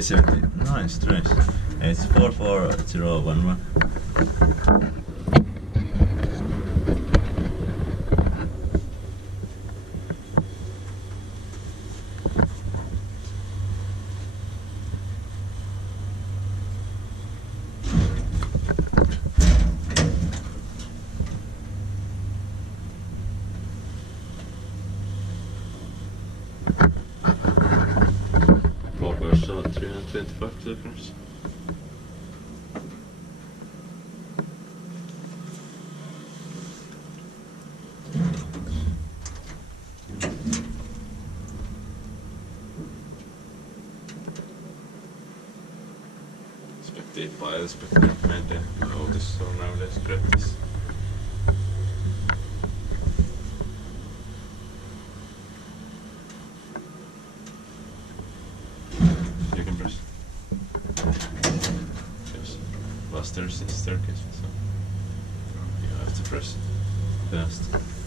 P70. Nice, nice. It's 44011. Påbörsad 325 kanske. Spektiippaa Elspecta meidän Otis on nowadays gratis. You can press. Yes. Last there's a staircase, so you have to press fast.